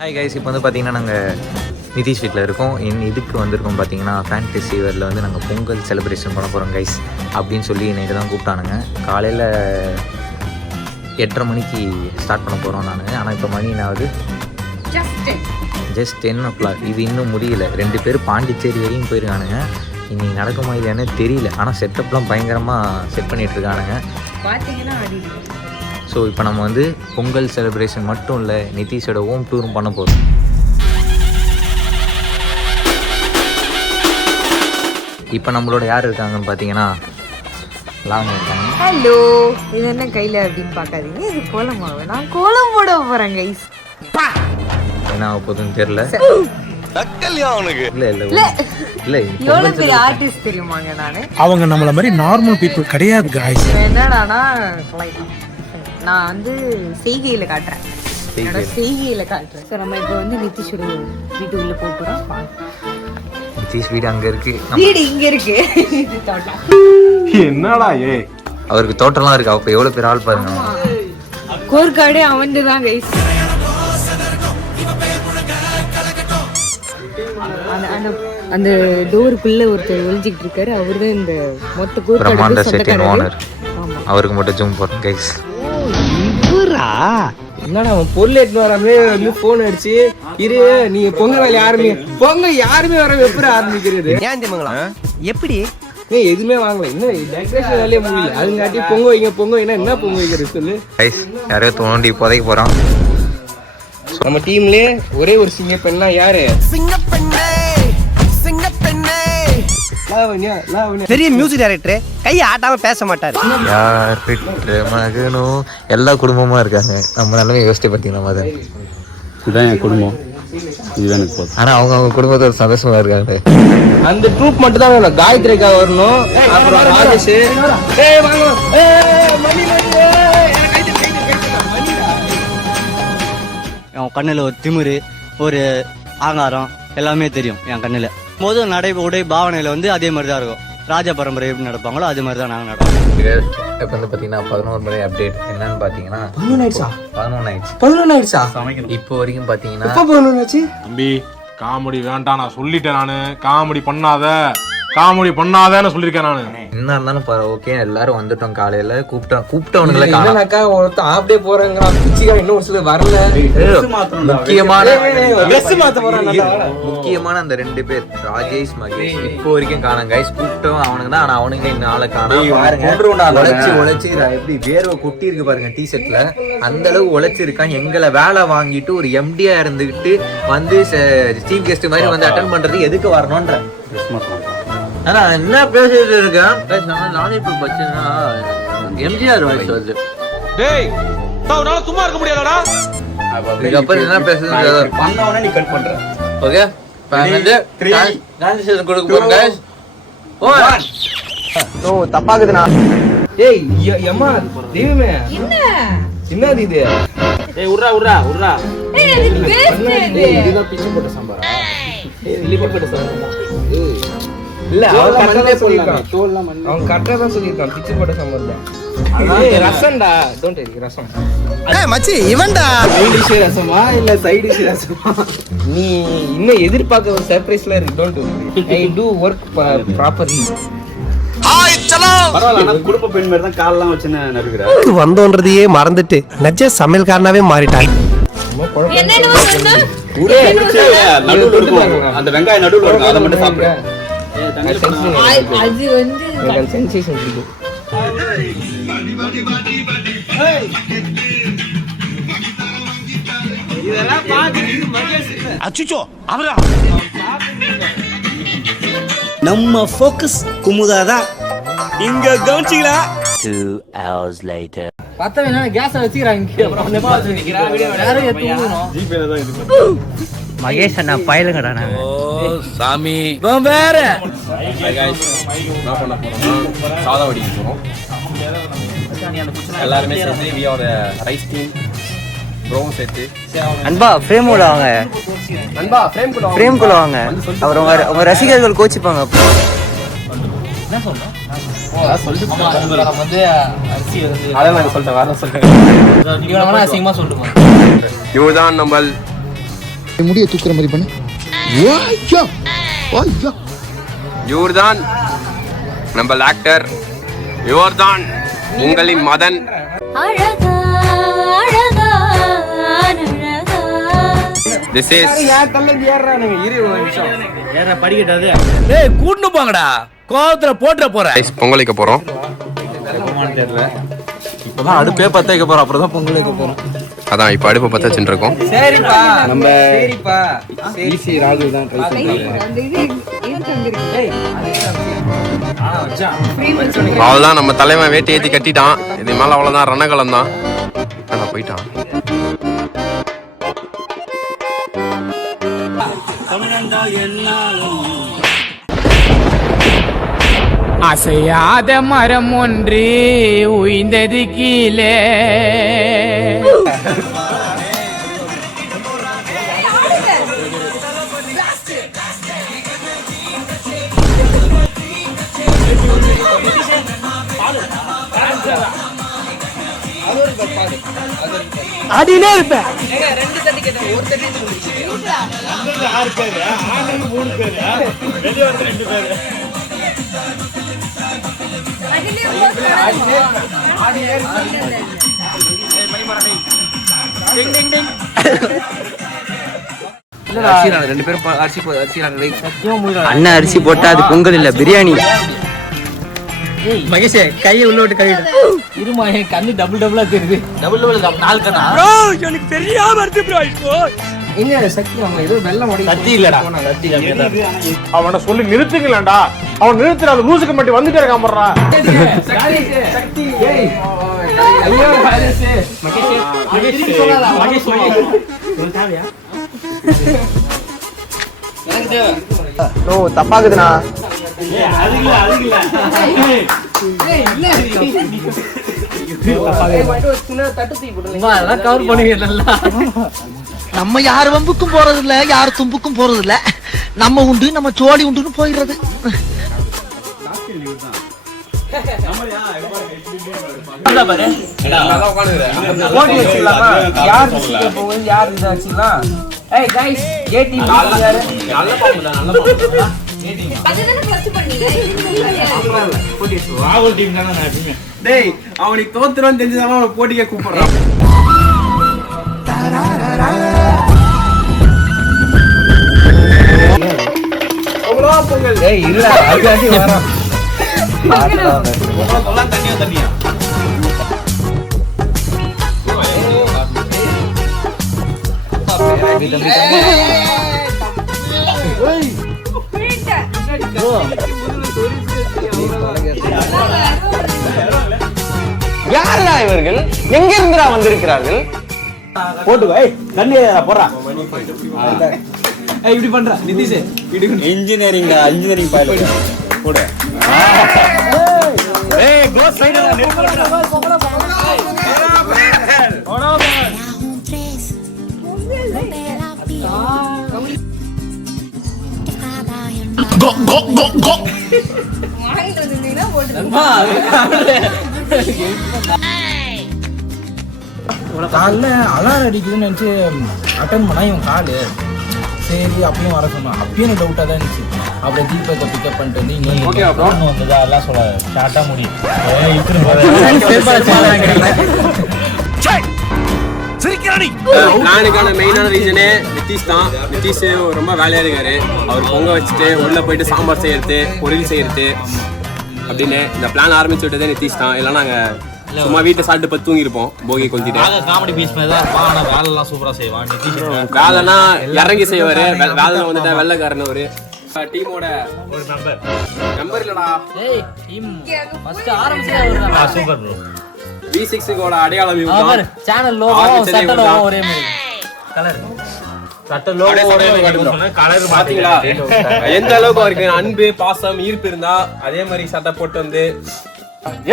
Hi guys, இப்போ வந்து பார்த்தீங்கன்னா நாங்கள் நிதிஷ் வீட்டில் இருக்கோம். இதுக்கு வந்திருக்கோம் பார்த்தீங்கன்னா ஃபேண்டசி வேரில் வந்து நாங்கள் பொங்கல் செலிப்ரேஷன் பண்ண போகிறோம் கைஸ் அப்படின்னு சொல்லி நைட்டு தான் கூப்பிட்டானுங்க. காலையில் 8:30 மணிக்கு ஸ்டார்ட் பண்ண போகிறோம் நான். ஆனால் இப்போ மணி என்னாவது ஜஸ்ட் 10 o'clock. இது இன்னும் முடியல. 2 பேர் பாண்டிச்சேரி வரையும் போயிருக்கானுங்க. இன்றைக்கி நடக்குமா இல்லையானே தெரியல. ஆனால் செட்டப்லாம் பயங்கரமாக செட் பண்ணிகிட்ருக்கானுங்க பார்த்தீங்கன்னா. ஸோ இப்போ நம்ம வந்து பொங்கல் செலிப்ரேஷன் மட்டும் இல்லை, நிதிஷோட ஹோம் டூரும் பண்ண போகிறோம். இப்போ நம்மளோட யார் இருக்காங்கன்னு பார்த்தீங்கன்னா லாவண்யா இருக்காங்க. ஹலோ, இது என்ன கையில் அப்படின்னு பார்க்காதீங்க, இது கோலம் மாவு. நான் கோலம் போட போகிறேன் கைஸ். என்ன ஆக போகுதுன்னு தெரியல. எவ்வளவு பெரிய ஆர்டிஸ்ட் தெரியுமாங்க நானு. அவங்க நம்மள மாதிரி நார்மல் பீப்புள் கிடையாது गाइस. என்னடானா நான் வந்து செய்கையில காட்டுறேன். செய்கையில காட்டுறேன். ஸோ நம்ம இப்போ வந்து நிதிஷோட வீட்டுக்குள்ள போகிறோம். நிதிஷ் வீடு அங்கே இருக்கு, வீடு இங்க இருக்கு. இது தோட்டம். என்னடா அவருக்கு தோட்டம்லாம் இருக்கு. அப்போ எவ்வளோ பேர் ஆள் பாருங்க. கோர்க்காடே அவன்து தான் கைஸ். அந்த டோருக்குள்ள ஒருத்தர் ஒளிஞ்சிக்கிட்டு இருக்காரு. அவரு தான் இந்த மொத்த பிரம்மாண்ட செட்டின் ஓனர். அவருக்கு மட்டும் ஜூம் போடுறோம் கைஸ். என்னடா அவன் பொருள் எடுத்து வராமே வந்து போன் அடிச்சு இரு நீங்க பொங்க வேலை யாருமே வர எப்படி ஆரம்பிக்கிறது? ஏன் தெரியுங்களா எப்படி எதுவுமே வாங்கல, என்ன டெக்கரேஷன் வேலையே முடியல. அதுங்காட்டி பொங்க வைங்க என்ன பொங்க வைக்கிறது சொல்லு கைஸ். யாரையோ தோண்டி புதைக்க போகிறோம். நம்ம டீம்லயே ஒரே ஒரு சிங்கப்பெண்ணா யாரு? பெரிய மியூசிக் டைரக்டர், கையை ஆட்டாம பேச மாட்டாரு. யார் பெற்ற மகனோ எல்லா குடும்பமா இருக்காங்க. நம்ம நிலைமை யோசிச்சு பார்த்தீங்கன்னா மதன் இதுதான் என் குடும்பம், இதுதான் எனக்கு போதும். ஆனா அவங்க குடும்பத்தோட சந்தோஷமா இருக்காங்க. அந்த ட்ரூப் மட்டும் தான் வேணும். காயத்ரிக்கா வரணும், அப்புறம் ராஜேஷ். என் கண்ணுல ஒரு திமிரு, ஒரு ஆங்காரம் எல்லாமே தெரியும் என் கண்ணுல. முதல் நடை உடை பாவனையில வந்து அதே மாதிரி தான் இருக்கும். ராஜா பரம்பரை எப்படி நடப்பாங்களோ அதே மாதிரி தான் நாங்கள் நடப்போம். இப்போ வந்து பார்த்தீங்கன்னா 11 மணி அப்டேட் என்னன்னு பார்த்தீங்கன்னா 11 ஆயிடுச்சா? இப்போ வரைக்கும் பார்த்தீங்கன்னா 11 ஆச்சு. தம்பி காமெடி வேண்டாம், நான் சொல்லிட்டேன். நானு காமெடி பண்ணாதேன்னு சொல்லியிருக்கேன் நானு. என்ன இருந்தாலும் ஓகே, எல்லாரும் வந்துட்டோம். காலையில கூப்பிட்டவனுங்களை என்னக்கா ஒருத்தன் ஆப்டே போறாங்க, பிச்சிக்கா இன்னும் சில வரல. முக்கியமான அந்த 2 பேர் ராஜேஷ் மகேஷ் இப்போ வரைக்கும் காணாங்க கைஸ். கூப்பிட்டவன் அவனுக்கு தான், ஆனா அவனுங்க இன்னும் ஆளை காணோம். உழைச்சி எப்படி வேர்வை கொட்டி இருக்கு பாருங்க டிஷர்ட்ல. அந்த அளவு உழைச்சிருக்கான். எங்களை வேலை வாங்கிட்டு ஒரு எம்டியா இருந்துகிட்டு வந்து சீஃப் கெஸ்ட் மாதிரி வந்து அட்டென்ட் பண்றது எதுக்கு வரணும்ன்ற. ஆனா என்ன பேசிட்டு இருக்கேன், லாலிபப் வச்சுன்னா எம்ஜிஆர் வாய்ஸ் வருது. டேய் நான் சும்மா இருக்க முடியாதடா. அதுக்கப்புறம் என்ன பேசுறது பண்ணவனே நீ கட் பண்ற. ஓகே ட்ரான்ஸ்லேஷன் கொடுக்க போறோம் गाइस. ஓ தப்பாகுதுனா. ஏய் அம்மா தெய்வமே, என்னது இது? ஏய் உர்ரா இதுதான் பிச்சு போட்ட சாம்பாரா? லிப்பி போட்ட சாம்பாரா? இல்ல அவன் கரெக்டா தான் சொல்லிருக்கான். பிச்சு போட்ட சாம்பார் தான். ரசம்டா, டோன்ட் டேக் ரசம். மச்சி இவன்டா மெயின் டிஷ் ரசமா இல்ல சைடு டிஷ் ரசமா? நீ இன்னும் எதிர்பார்க்க ஒரு சர்ப்ரைஸ்ல இருக்கு. Don't to I to work properly. பரவாயில்ல, குடும்ப பெண் மாதிரி தான் காலெல்லாம் வச்சு நறுக்குற. வந்தோன்றதையே மறந்துட்டு நஜ சமையல்காரனாவே மாறிட்டாங்க. அந்த வெங்காயம் நடுவுல இருக்கும், அதை மட்டும் சாப்பிடு. அது வந்து எனக்கு சென்சேஷன் இருக்கு. அச்சுச்சோ அவரா நம்ம ஃபோக்கஸ் குமுதாதான் இங்க கவனிச்சீங்களா? 2 hours later. பார்த்தா என்ன கேஸ் வச்சிராங்க. அப்புறம் நெப்பா வச்சிருக்கீங்க. வீடியோ யாரோ தூங்கணும். ஜிபேல தான் இருக்கு. மகேஷ் அண்ணா பயலுங்கடா நாங்க. சாமி வேற गाइस நான் பண்ண போறோம். சாதா வடிக்க போறோம். எல்லாரும் சேர்ந்து we are rice team bro set. அன்பா ஃப்ரேம் குள்ள வாங்க. அன்பா ஃப்ரேம் குள்ள வாங்க. அவர் உங்க ரசிகர்கள் கோச்சிப்பாங்க. என்ன சொல்றோம்? சொல்லிட்டு வந்து அரிசி வந்து அதான் சொல்லிட்டேன். வேற சொல்லிட்டேன். இவன் அசிங்கமா சொல்லுமா? இவதான் நம்ம முடிய தூக்குற மாதிரி பண்ணு. இவர்தான் நம்ம ஆக்டர், இவர்தான் உங்களின் மதன். This is கூட்டு போங்கடா, கோவத்துல போட்டுற போற. பொங்கல் வைக்க போறோம். இப்பதான் அடுப்பே பத்த வைக்க போறோம், அப்புறம் தான் பொங்கல் வைக்க போறோம். அதான் இப்ப அடுப்பு பத்த வச்சுட்டு இருக்கோம். சரிப்பா நம்ம சரிப்பா சிசி ராகுல் தான் ட்ரை அவ்வளவுதான், நம்ம தலைவன் வேட்டி ஏத்தி கட்டிட்டான். இது மேல அவ்வளவுதான், ரணகலம் தான். நான் போயிட்டான். அசையாத மரம் ஒன்று உய்ந்தது கீழே. அடினே இருப்பேன். அண்ணா அரிசி போட்டா அது பொங்கல் இல்ல, பிரியாணி. மகேஷ் கையை உள்ள விட்டு கழுவிடு. இருமா, என் கண்ணு டபுளா தெரியுது. டபுள் 4 கண்ணா? எனக்கு தெரியாம இருக்கு ப்ரோ. இப்போ என்ன சக்தி நம்ம ஏதோ வெள்ளம் ஓடி கத்தி இல்லடா, கத்தி கம்மியா. அவனை சொல்லி நிறுத்துங்களேன்டா. அவன் நிறுத்துற அந்த லூசுக்கு மட்டும் வந்துட்டே இருக்கான் போறா. சக்தி ஏய் ஐயோ மகேஷ் ஓ தப்பாகுதுண்ணா. கவர் பண்ணுவீங்க நல்லா. நம்ம யார் வம்புக்கும் போறது இல்ல, யார் தும்புக்கும் போறது இல்ல. நம்ம உண்டு, நம்ம சோழி உண்டுன்னு போயிடுறது. யார் போகுது யார் இதை வச்சுக்கலாம். ஏய் गाइस ஏ டீம் யாரு? நல்ல பாம்பு தான், நல்ல பாம்பு. அதுதானே ஃபர்ஸ்ட் பண்ணீங்க. ராகுல் டீம் தானே நான் எப்பவுமே. டேய் அவனுக்கு தோத்துறோன்னு தெரிஞ்சதாம அவன் போட்டிக்கே கூப்பிடுறான். பொங்கல் ஏய் இல்ல அதுக்காண்டி வரோம். தண்ணியா யாரா இவர்கள்? எங்க இருந்துடா வந்திருக்கிறார்கள்? போட்டு வை, தண்ணி போறா. இப்படி பண்றா நிதிஷ். இன்ஜினியரிங் பைலட் போடு. ஏய் கோ சைடுல நிறுத்துடா. கோ கோ கோ கோ வாங்கிட்டு வந்தீங்கன்னா போட்டு காலைல அலாரம் அடிக்குதுன்னு நினைச்சு அட்டன் பண்ணா இவன் காலு சரி அப்பயும் வர சொன்னான். அப்பயும் எனக்கு டவுட்டாக தான் இருந்துச்சு. அப்புறம் தீபத்தை பிக்கப் பண்ணிட்டு வந்து இன்னும் வந்தது அதெல்லாம் சொல்ல ஷார்ட்டாக முடியும். பிளானுக்கான மெயினான ரீசனே நிதிஷ் தான். நிதிஷ் ரொம்ப வேலையா இருக்காரு. அவர் பொங்க வச்சுட்டு உள்ள போயிட்டு சாம்பார் செய்யறது, பொரியல் செய்யறது அப்படின்னு இந்த பிளான் ஆரம்பிச்சு விட்டதே நிதிஷ் தான். இல்லைன்னா நாங்க சும்மா வீட்டை சாப்பிட்டு பத்து தூங்கிருப்போம் போகி கொஞ்சிட்டு. காமெடி பீஸ் மாதிரி தான் இருப்பான். ஆனால் வேலைலாம் சூப்பராக செய்வான். வேலைனா இறங்கி செய்வாரு. வேலை வந்துட்டா வெள்ளைக்காரன் ஒரு டீமோட ஒரு மெம்பர் இல்லடா. First ஆரம்பிச்சதே super bro. V6 அடையாளம் இவன். சேனல் லோகோ சட்ட லோகோ ஒரே மாதிரி கலர். சட்ட லோகோ ஒரே மாதிரி சொன்னா கலர் பாத்தீங்களா எந்த அளவுக்கு அவருக்கு அன்பு பாசம் ஈர்ப்பு இருந்தா அதே மாதிரி சட்டை போட்டு வந்து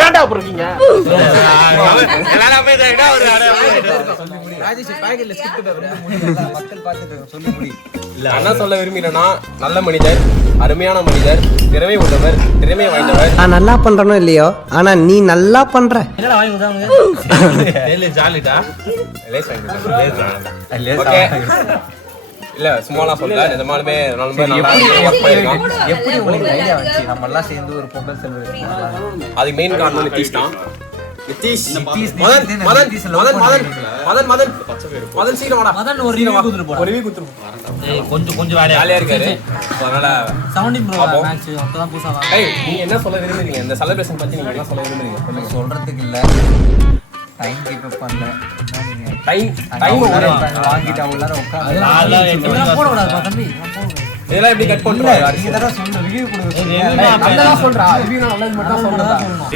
ஏன்டா போறீங்க? என்ன சொல்ல விரும்புகிறேன்னா, நல்ல மனிதர், அருமையான மனிதர், திறமை உள்ளவர், திறமை வாய்ந்தவர். நான் நல்லா பண்றனோ இல்லையோ, ஆனா நீ நல்லா பண்ற. என்னடா வாங்கி கொடுத்தாங்க? ஜாலிடா. லேஸ் வாங்கி கொடுத்தாங்க. ஓகே இல்ல சும்மாலாம் சொல்லல, நிஜமாலுமே ரொம்ப நல்லா ஒர்க் பண்ணிருக்கான். எப்படி உங்களுக்கு ஐடியா வந்துச்சு நம்ம எல்லாம் சேர்ந்து ஒரு பொங்கல் செலிப்ரேட் பண்ணலாம்? அதுக்கு மெயின் காரணம் நிதிஷ் தான். நிதிஷ் நிதிஷ் மதன் நிதிஷ் மதன் நிதிஷ் மதன் மதன் மதன் மதன் மதன் சீக்கிரம் வாடா. மதன் ஒரு ரிவ்யூ கொடுத்துட்டு ஒரு ரிவ்யூ கொடுத்துரு. கொஞ்சம் வேலையா இருக்காரு. அதனால 17 ப்ரோ மேட்ச் அப்பதான் புதுசா ஏய் நீங்க என்ன சொல்ல விரும்புறீங்க? இந்த செலிப்ரேஷன் பத்தி நீங்க என்ன சொல்ல விரும்புறீங்க? நம்ம சொல்றதுக்கு இல்ல, டைம் கீப் அப் பண்ணல. டைம் வாங்கிட்டு உள்ளார உட்கார்ந்து போட கூடாது தம்பி. இதெல்லாம் எப்படி கட் பண்றாங்க? நீங்க தான் சொல்லு, ரிவ்யூ கொடுங்க. நல்லா சொல்றா. ரிவ்யூ நல்லது மட்டும் சொல்றா.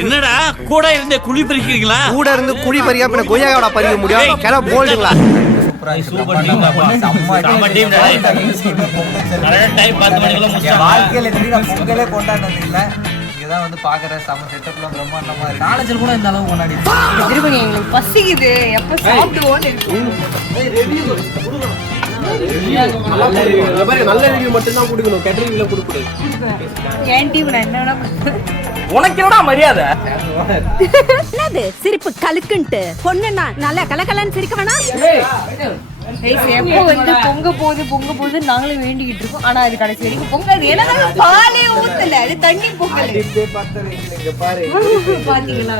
என்னடா கூட இருந்து குழி பறிக்கிறீங்களா? கூட இருந்து குழி பறியா பின்ன கொய்யாவோட பறிக்க முடியும் கிளம்ப போல்டுங்களா? சூப்பர் டீம் செம்ம டீம். டைம் 10 மணிக்குள்ள முடிச்சாங்க. வாழ்க்கையில தெரியும் நான் பொங்கலே கொண்டாடுனது இல்ல. இங்கதான் வந்து பாக்குற செம்ம செட்டப்லாம் பிரம்மாண்டமா இருக்கு. காலேஜ்ல கூட இந்த அளவு கொண்டாடி திருப்பி எங்களுக்கு பசிக்குது, எப்ப சாப்பிடுவோன்னு இருக்கு. நல்ல ரிவ்யூ மட்டும் தான் கொடுக்கணும். கெட்ட ரிவ்யூல கொடுக்க கூடாது. என் டீம் நான் என்ன வேணா பண்ணுவேன். உனக்கு என்னடா மரியாதை? என்னது சிரிப்பு கலுக்குன்ட்டு பொண்ணுன்னா நல்லா கலகலன்னு சிரிக்க வேணாம். எப்போ வந்து பொங்க போகுது நாங்களும் வேண்டிக்கிட்டு இருக்கோம். ஆனா அது கடைசி வரைக்கும் பொங்காது. ஏன்னா பாலே ஊத்தல, அது தண்ணி பொங்கல். பாரு பாத்தீங்களா?